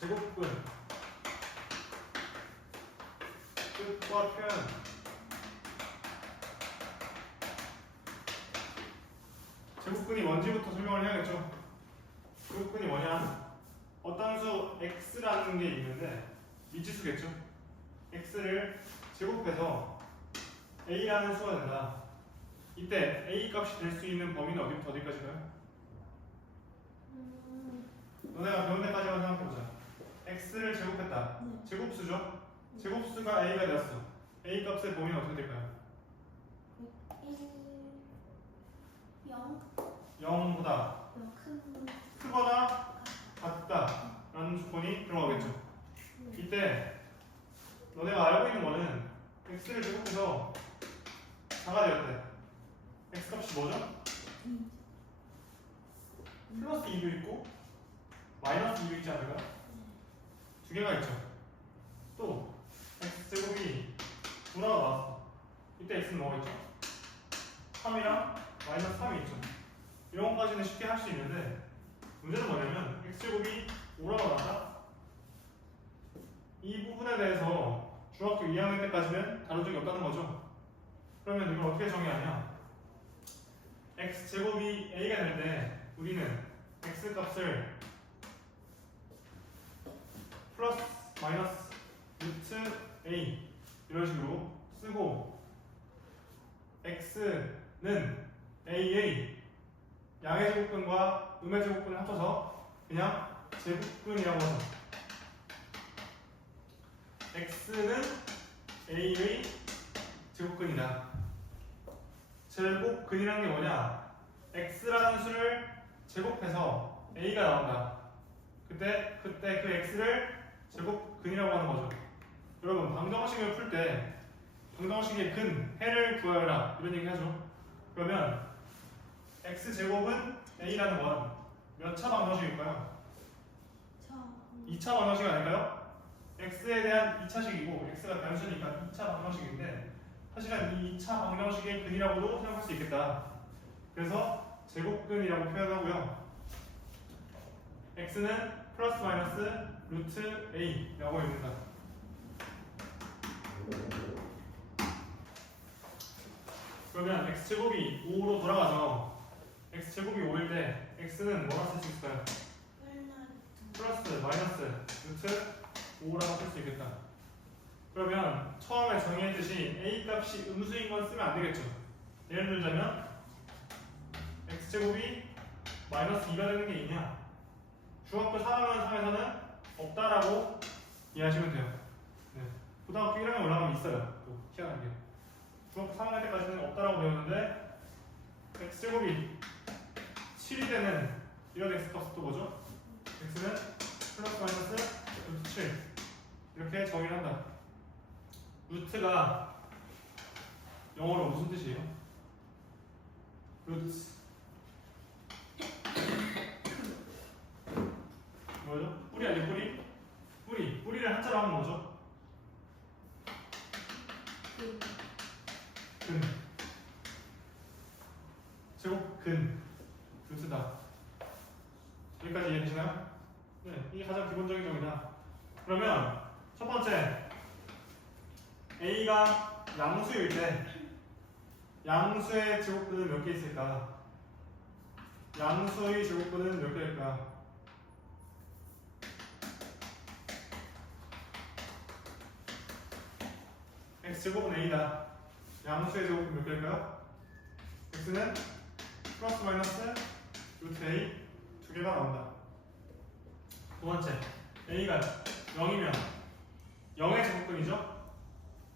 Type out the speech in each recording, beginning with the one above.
제곱근 뜻과 표현 제곱근이 뭔지부터 설명을 해야겠죠. 제곱근이 뭐냐? 어떤 수 x라는 게 있는데 미지수겠죠. x를 제곱해서 a라는 수가 된다. 이때 a 값이 될 수 있는 범위는 어디부터 어디까지가요? 음, 너네가 배운 데까지만 생각해보자. X를 제곱했다. 네. 제곱수죠? 제곱수가 a가 되었어. a 값의 범위는 어떻게 될까요? 1, 0, 0보다 큰 크거나 같다 라는 조건이 들어가겠죠. 이때 너네가 알고 있는 거는 x를 제곱해서 4가 되었대. x 값이 뭐죠? 플러스 2도 있고 마이너스 2도 있지 않을까요? 두 개가 있죠. 또 x 제곱이 9라고 나왔어. 이때 x는 뭐가 있죠? 3이랑 마이너스 3이 있죠. 이런 것까지는 쉽게 할 수 있는데 문제는 뭐냐면 x 제곱이 5라고 나왔다. 이 부분에 대해서 중학교 2학년 때까지는 다룬 적이 없다는 거죠. 그러면 이걸 어떻게 정의하냐? x 제곱이 a가 될 때 우리는 x 값을 플러스 마이너스 루트 a 이런 식으로 쓰고 x는 a의 양의 제곱근과 음의 제곱근을 합쳐서 그냥 제곱근이라고 하죠. x는 a의 제곱근이다. 제곱근이라는 게 뭐냐? x라는 수를 제곱해서 a가 나온다. 그때 그때 그 x를 제곱근이라고 하는 거죠. 여러분 방정식을 풀 때 방정식의 근 해를 구하여라 이런 얘기 하죠. 그러면 x 제곱은 a라는 건 몇 차 방정식일까요? 2차 방정식 아닐까요? x에 대한 2차식이고 x가 변수니까 2차 방정식인데 사실은 이 2차 방정식의 근이라고도 생각할 수 있겠다. 그래서 제곱근이라고 표현하고요. x는 플러스 마이너스 루트 a라고 읽는다. 그러면 x 제곱이 5로 돌아가죠. x 제곱이 5일 때 x는 뭐라 쓸 수 있을까요? 플러스 마이너스 루트 5라고 쓸 수 있겠다. 그러면 처음에 정의했듯이 a 값이 음수인 건 쓰면 안 되겠죠. 예를 들자면 x 제곱이 마이너스 2가 되는 게 있냐? 중학교 4학년 3에서는 없다라고 이해하시면 돼요. 네. 고등학교 1학년 올라가면 있어요. 또 희한한 게. 중학교 3학년 때까지는 없다라고 배웠는데 x 제곱이 7이 되는 이런 x 값은 또 뭐죠? x는 플러스 마이너스 루트 7 이렇게 정의를 한다. 루트가 영어로 무슨 뜻이에요? 루트 뭐죠? 뿌리 아니에요 뿌리? 뿌리 뿌리를 한자로 하면 뭐죠? 근 제곱 근 루트다 여기까지 이해되시나요? 네 이게 가장 기본적인 정의다 그러면 첫 번째 A가 양수일 때 양수의 제곱근은 몇 개 있을까? 양수의 제곱근은 몇 개일까? x 제곱은 a다. 양수의 제곱은 몇 개일까요? x는 플러스 마이너스 루트 a 두 개가 나온다. 두 번째, a가 0이면 0의 제곱근이죠?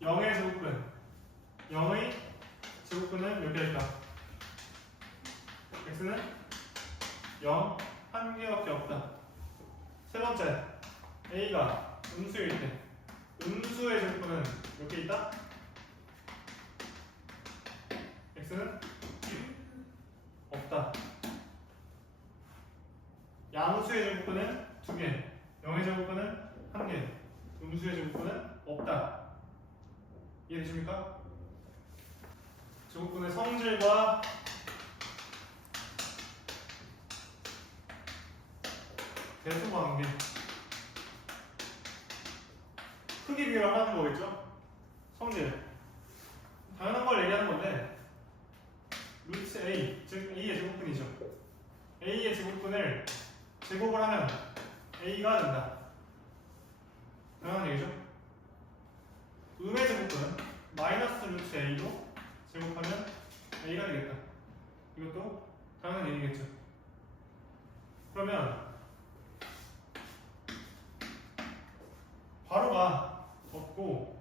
0의 제곱근 0의 제곱근은 몇 개일까? x는 0, 한 개밖에 없다. 세 번째, a가 음수일 때 음수의 제곱근은 몇 개 있다? x는 없다. 양수의 제곱근은 두 개, 0의 제곱근은 한 개, 음수의 제곱근은 없다. 이해되십니까? 제곱근의 성질과 대수 관계 성질 비교를 하는 거겠죠? 성질. 당연한 걸 얘기하는 건데 루트 a 즉 a의 제곱분이죠. a의 제곱분을 제곱을 하면 a가 된다. 당연한 얘기죠. 음의 제곱분은 마이너스 루트 a로 제곱하면 a가 되겠다. 이것도 당연한 얘기겠죠. 그러면 바로가 없고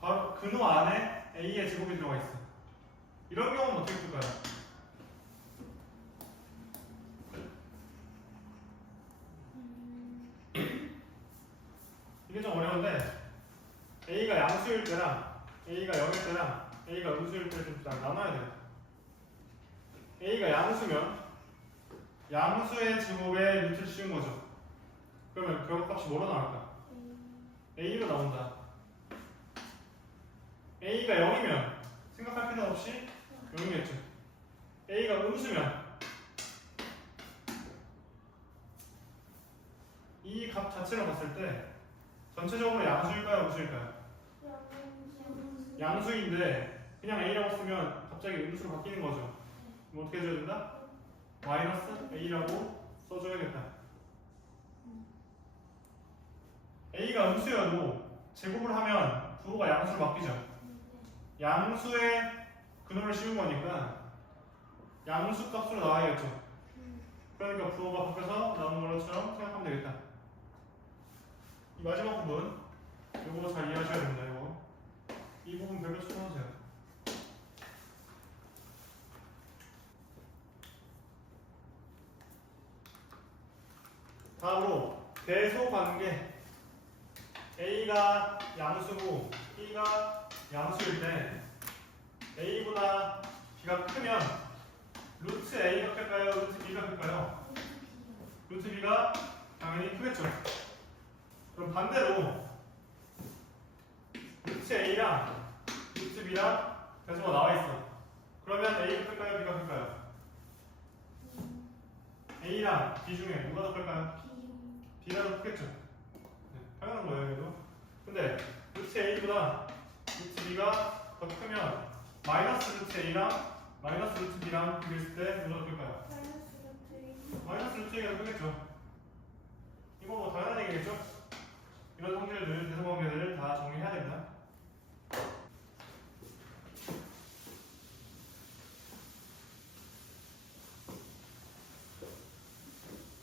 바로 근호 안에 a의 제곱이 들어가 있어. 이런 경우는 어떻게 풀까요? 이게 좀 어려운데 a가 양수일 때랑 a가 0일 때랑 a가 음수일 때좀 나눠야 돼요. a가 양수면 양수의 제곱에 루트를 씌운 거죠. 그러면 결과값이 뭐로 나올까? a로 나온다. a가 0이면 생각할 필요 없이 0이겠죠. a가 음수면 이 값 자체로 봤을 때 전체적으로 양수일까요, 음수일까요? 양수인데 그냥 a라고 쓰면 갑자기 음수로 바뀌는 거죠. 그럼 어떻게 해줘야 된다? 마이너스 a라고 써줘야겠다. a가 음수여도 제곱을 하면 부호가 양수로 바뀌죠. 양수의 근호를 씌운 거니까 양수 값으로 나와야겠죠. 그러니까 부호가 바뀌어서 나오는 것처럼 생각하면 되겠다. 이 마지막 부분 이거 잘 이해하셔야 됩니다. 이거 이 부분 별로 쳐놓으세요. 다음으로 대소 관계 A가 양수고 B가 양수일 때 A보다 B가 크면 루트 A가 클까요? 루트 B가 클까요? 루트 B가 당연히 크겠죠. 그럼 반대로 루트 A랑 루트 B랑 대소가 나와 있어. 그러면 A가 클까요? B가 클까요? A랑 B 중에 누가 더 클까요? 더 크겠죠. 네, 당연한 거예요, 얘도. 근데 루트 A보다 루트 B가 더 크면 마이너스 루트 A랑 마이너스 루트 B랑 비교했을 때더 클까요? 마이너스 루트 A가 더 크겠죠. 이거 뭐 당연한 얘기겠죠? 이런 성질들, 대소관계들을 다 정리해야 됩니다.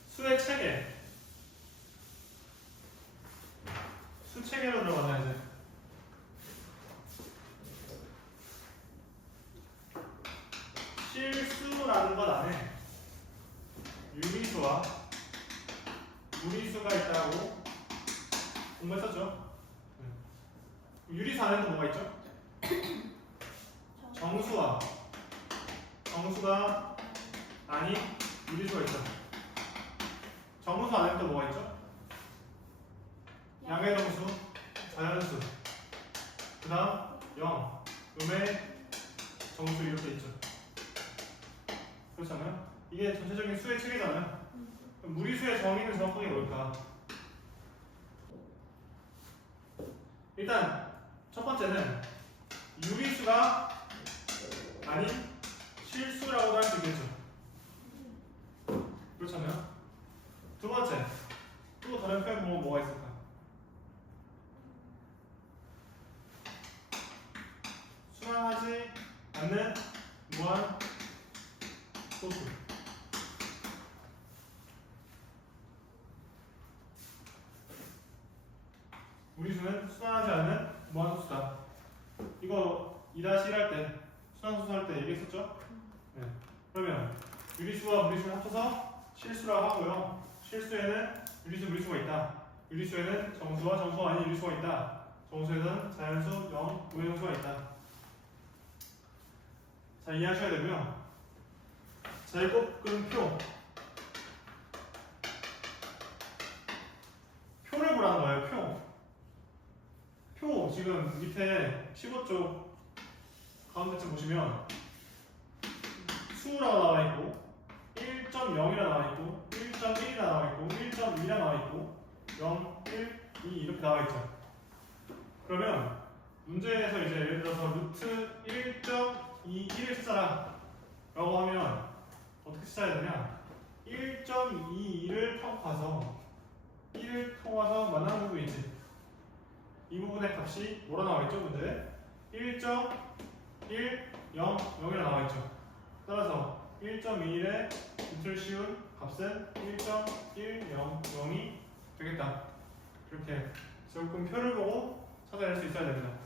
수의 체계. 수 체계로 들어가자 이제. 실수라는 것 안에 유리수와 무리수가 있다고 공부했었죠? 네. 유리수 안에는 뭐가 있죠? 정수와 정수가 아닌 유리수가 있죠. 정수 안에 또 뭐가 있죠? 양의 정수, 자연수. 그 다음 0, 음의 정수 이렇게 있죠. 그렇잖아요? 이게 전체적인 수의 체계잖아요. 그럼 무리수의 정의는 정확하게 뭘까? 일단 첫 번째는 유리수가 아닌 실수라고도 할 수 있겠죠. 그렇잖아요. 두 번째 또 다른 표현 뭐 뭐가 있을까? 순환하지 않는 무한 소수. 무리수는 순환하지 않는 무한소수다. 이거 2-1 할 때 순환소수 할 때 얘기했었죠? 네. 그러면 유리수와 무리수를 합쳐서 실수라고 하고요. 실수에는 유리수, 무리수가 있다. 유리수에는 정수와 정수가 아닌 유리수가 있다. 정수에는 자연수, 0, 우연수가 있다. 자, 이해하셔야 되고요. 제곱근표 표를 보라는 거예요, 표. 표 지금 밑에 15쪽 가운데쯤 보시면 수라고 나와 있고 1.0이라 나와 있고 1.1이라 나와 있고 1.2라 나와 있고 0, 1, 2 이렇게 나와 있죠. 그러면 문제에서 이제 예를 들어서 루트 1.21을 찾아라 라고 하면 어떻게 찾아야 되냐? 1.22를 타고 가서 1을 통해서 만나는 부분이 있지. 이 부분의 값이 뭐라 나와 있죠 문제 1.1 0 0이라 나와 있죠. 따라서 1.21의 루트를 씌운 값은 1.100이 되겠다. 이렇게 조금 표를 보고 찾아낼 수 있어야 됩니다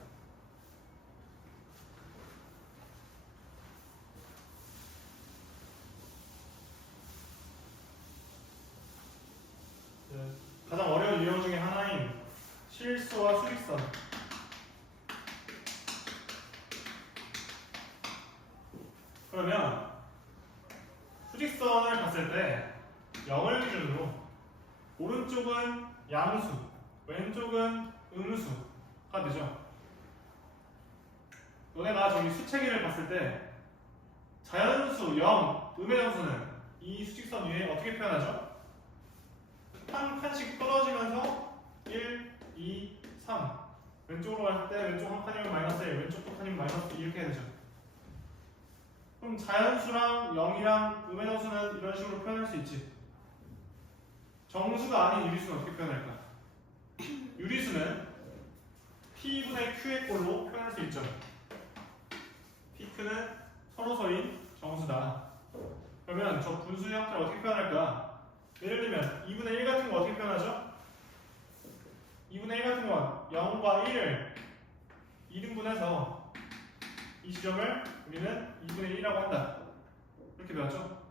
네, 가장 어려운 유형 중에 하나인 실수와 수직선. 그러면 수직선을 봤을 때 0을 기준으로 오른쪽은 양수, 왼쪽은 음수가 되죠. 너네가 저기 수체계를 봤을 때 자연수 0, 음의 정수는 이 수직선 위에 어떻게 표현하죠? 한 칸씩 떨어지면서 1, 2, 3 왼쪽으로 갈 때 왼쪽 한 칸이면 마이너스 1 왼쪽 한 칸이면 마이너스 2 이렇게 되죠. 그럼 자연수랑 0이랑 음의 정수는 이런 식으로 표현할 수 있지. 정수가 아닌 유리수는 어떻게 표현할까? 유리수는 P분의 Q의 꼴로 표현할 수 있죠. PQ는 서로서인 정수다. 그러면 저 분수 형태를 어떻게 표현할까? 예를 들면 2분의 1 같은 거 어떻게 표현하죠? 2분의 1 같은 건 0과 1을 2등분해서 이 지점을 우리는 2분의 1이라고 한다. 이렇게 배웠죠?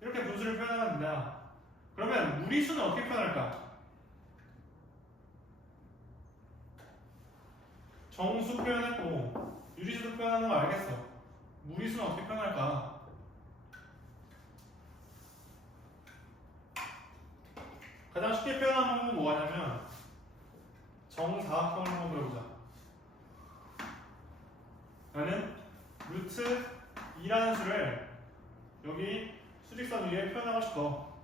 이렇게 분수를 표현하면 된다. 그러면 무리수는 어떻게 표현할까? 정수 표현했고 유리수도 표현하는 거 알겠어. 무리수는 어떻게 표현할까? 가장 쉽게 표현하는 방법은 뭐냐면 정사각형을 한번 그려보자. 나는 루트 2라는 수를 여기 수직선 위에 표현하고 싶어.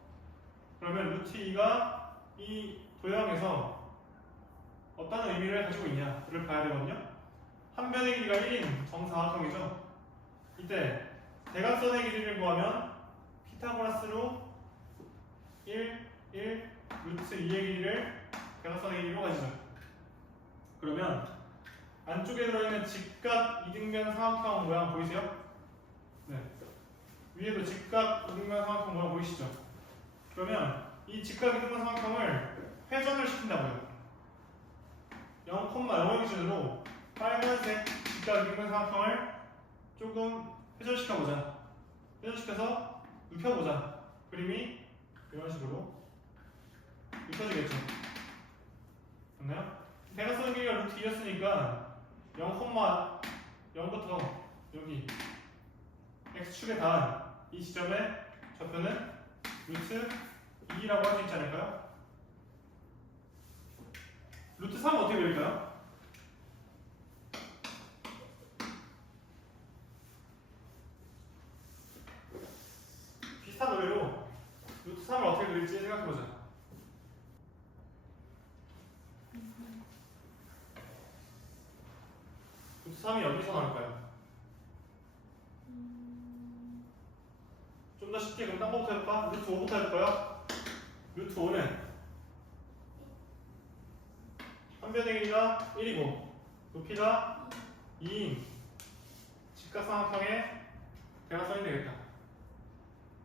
그러면 루트 2가 이 도형에서 어떤 의미를 가지고 있냐를 봐야 되거든요. 한 변의 길이가 1인 정사각형이죠. 이때 대각선의 길이를 구하면 피타고라스로 1, 1, 루트 2의 길이를 대각선의 길이로 가지죠. 그러면 안쪽에 들어있는 직각 이등변 삼각형 모양 보이세요? 네. 위에도 직각 이등변 삼각형 모양 보이시죠? 그러면 이 직각 이등변 삼각형을 회전을 시킨다고요. 0,0을 기준으로 빨간색 직각 이등변 삼각형을 조금 회전시켜보자. 회전시켜서 눕혀보자. 그림이 이런 식으로 눕혀지겠죠. 됐나요? 대각선 길이가 루트 2였으니까 0,0부터 여기 x축에 닿은 이 지점의 좌표는 루트 2라고 할 수 있지 않을까요? 루트 3은 어떻게 그릴까요? 비슷한 노래로 루트 3을 어떻게 그릴지 생각해보자. 루트 3이 어디서 나올까요? 좀 더 쉽게 그럼 딴 거부터 해볼까? 루트 5부터 해볼까요? 루트 5는 한 변의 길이가 1이고 높이가 2인 직각삼각형의 대각선이 되겠다.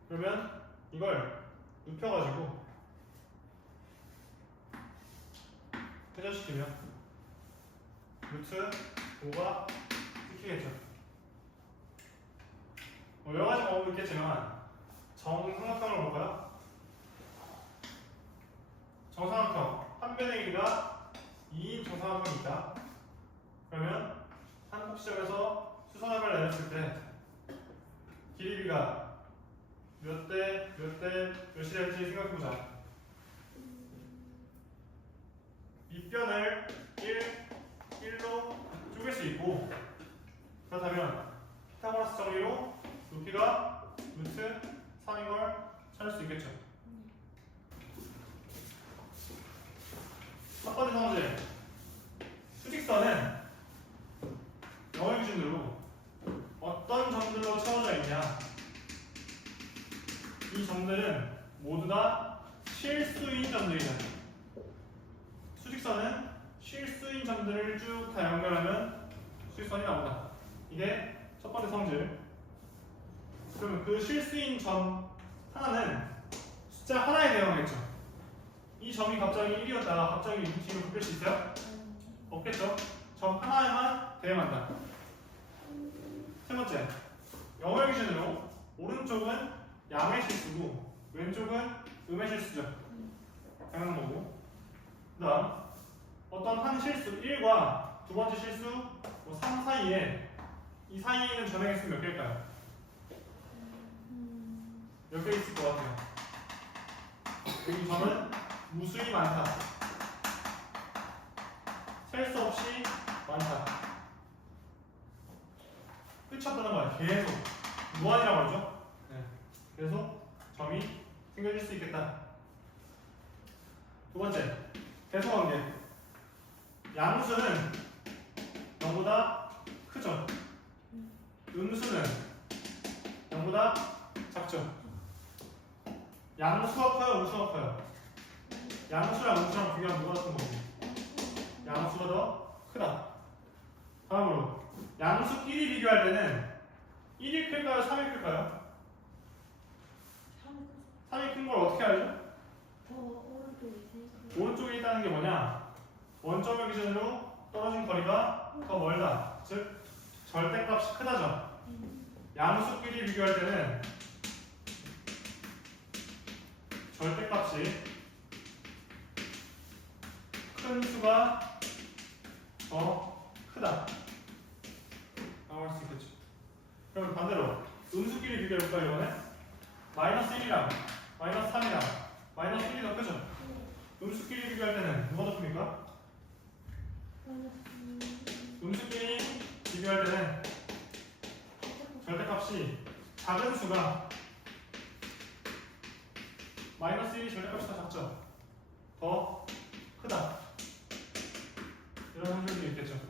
그러면 이걸 눕혀가지고 회전시키면 루트 5가 찍히겠죠. 뭐 여러 가지 방법이 있겠지만 정삼각형을 볼까요? 정삼각형 한 변의 길이가 2인 정삼각형이 있다. 그러면 한 꼭지점에서 수선함을 내렸을 때 길이가 몇 대, 몇 대, 몇이 될지 생각해보자. 밑변을 1, 1로 쪼갤 수 있고 그렇다면 피타고라스 정리로 높이가 루트 3인 걸 찾을 수 있겠죠. 첫 번째 성질 점들은 모두 다 실수인 점들이다. 수직선은 실수인 점들을 쭉 다 연결하면 수직선이 나온다. 이게 첫 번째 성질. 그러면 그 실수인 점 하나는 숫자 하나에 대응하겠죠. 이 점이 갑자기 1이었다가 갑자기 6으로 바뀔 수 있어요? 없겠죠. 점 하나에만 대응한다. 세 번째, 영어 기준으로 오른쪽은 양의 실수고 왼쪽은 음의 실수죠. 당연한 거고. 그 다음 어떤 한 실수 1과 두 번째 실수 뭐 3 사이에 이 사이에 있는 전의 개수 몇 개일까요? 몇개 있을 것 같아요? 여기 점은 무수히 많다. 셀 수 없이 많다. 끝이 없다는 거야. 계속 무한이라고 하죠. 네. 계속 점이 생겨질 수 있겠다. 두 번째, 대소관계. 양수는 0보다 크죠. 음수는 0보다 작죠. 양수가 커요, 음수가 커요. 양수랑 음수랑 비교하면 누가 큰 거고? 양수가 더 크다. 다음으로 양수끼리 비교할 때는 1이 클까요? 3이 클까요? 3이 큰 걸 어떻게 알죠? 오른쪽에 있다는 게 뭐냐? 원점을 기준으로 떨어진 거리가 더 멀다. 즉 절대값이 크다죠. 양수끼리 비교할 때는 절대값이 큰 수가 더 크다. 라고 할 수 있겠죠. 그럼 반대로 음수끼리 비교해볼까요, 이번에? 마이너스 1이랑 마이너스 3이랑 마이너스 1이 더 크죠? 음수끼리 비교할 때는 누가 더 큽니까? 음수끼리 비교할 때는 절대값이 작은 수가 마이너스 1이 절대값이 더 작죠? 더 크다. 이런 형태도 있겠죠.